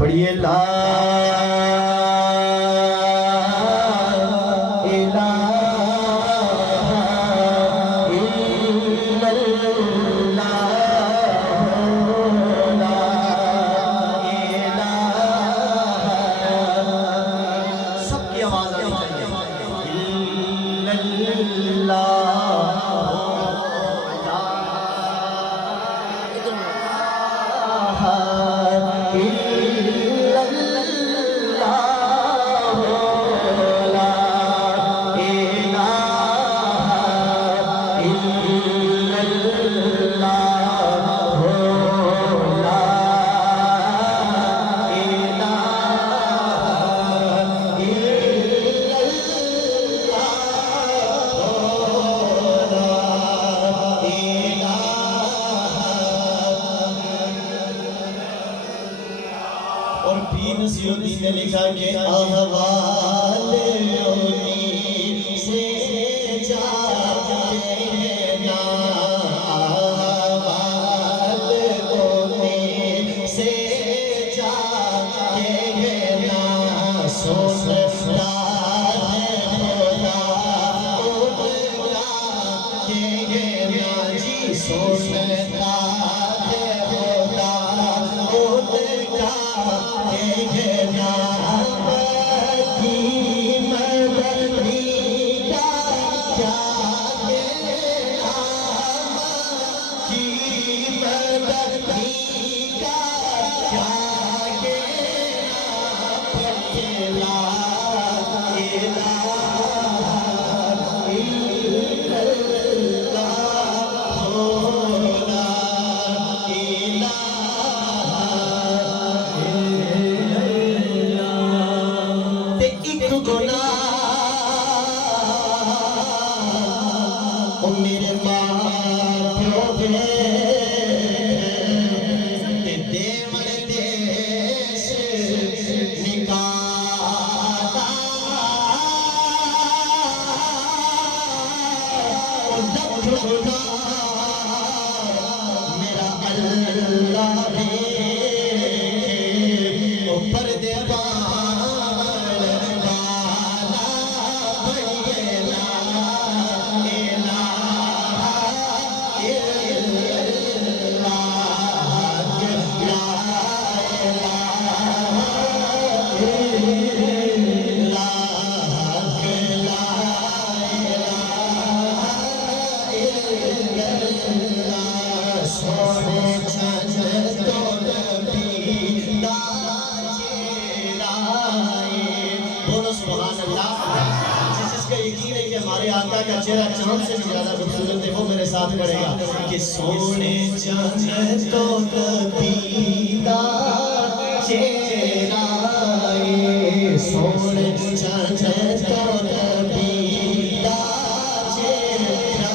पढ़िए ला सबकी आवाज आनी और भी नसीरुद्दीन ने लिखा कि अहवाल से जाते हैं ना, अहवाल से जाते हैं ना, सोचता है खुदा उनका के ना जी, सोचता है खुदा उनका मेरे मां देवल देश निकाला, मेरा अल्लाह ऊपर देवा हमारे आका का चेहरा चांद से भी ज्यादा खूबसूरत, देखो मेरे साथ पड़ेगा कि सोने चांद तो दीदा चेहरा, सोने चांद तो दीदा चेहरा,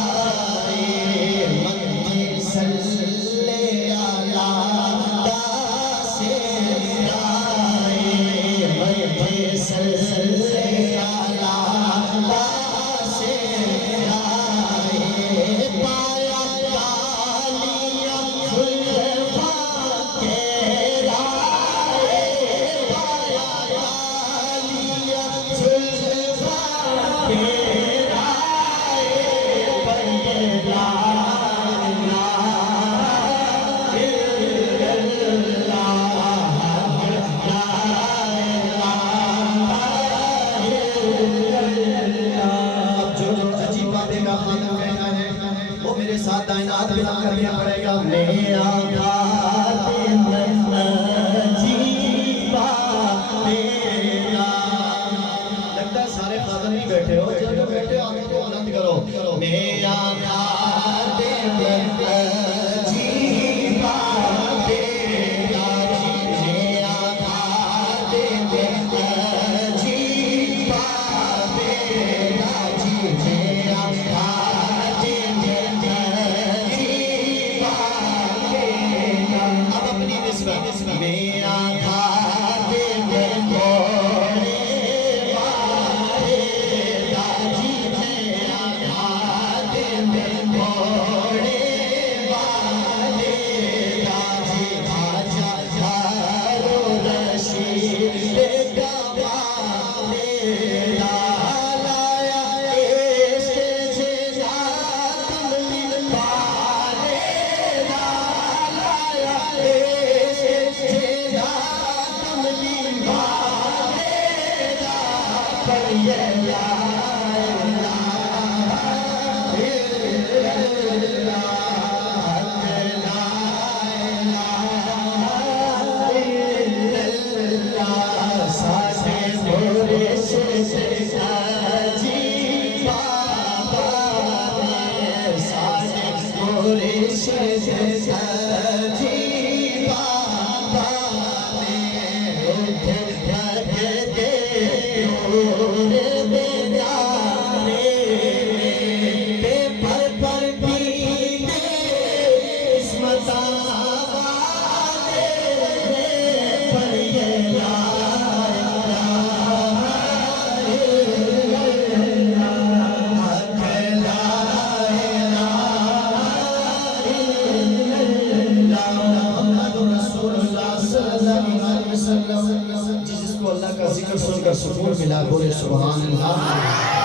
मक्के सल्ले अला से राए, मक्के सल्ले अला जिसको अल्लाह का जिक्र सुनकर सुकून मिला, बोले सुभान अल्लाह।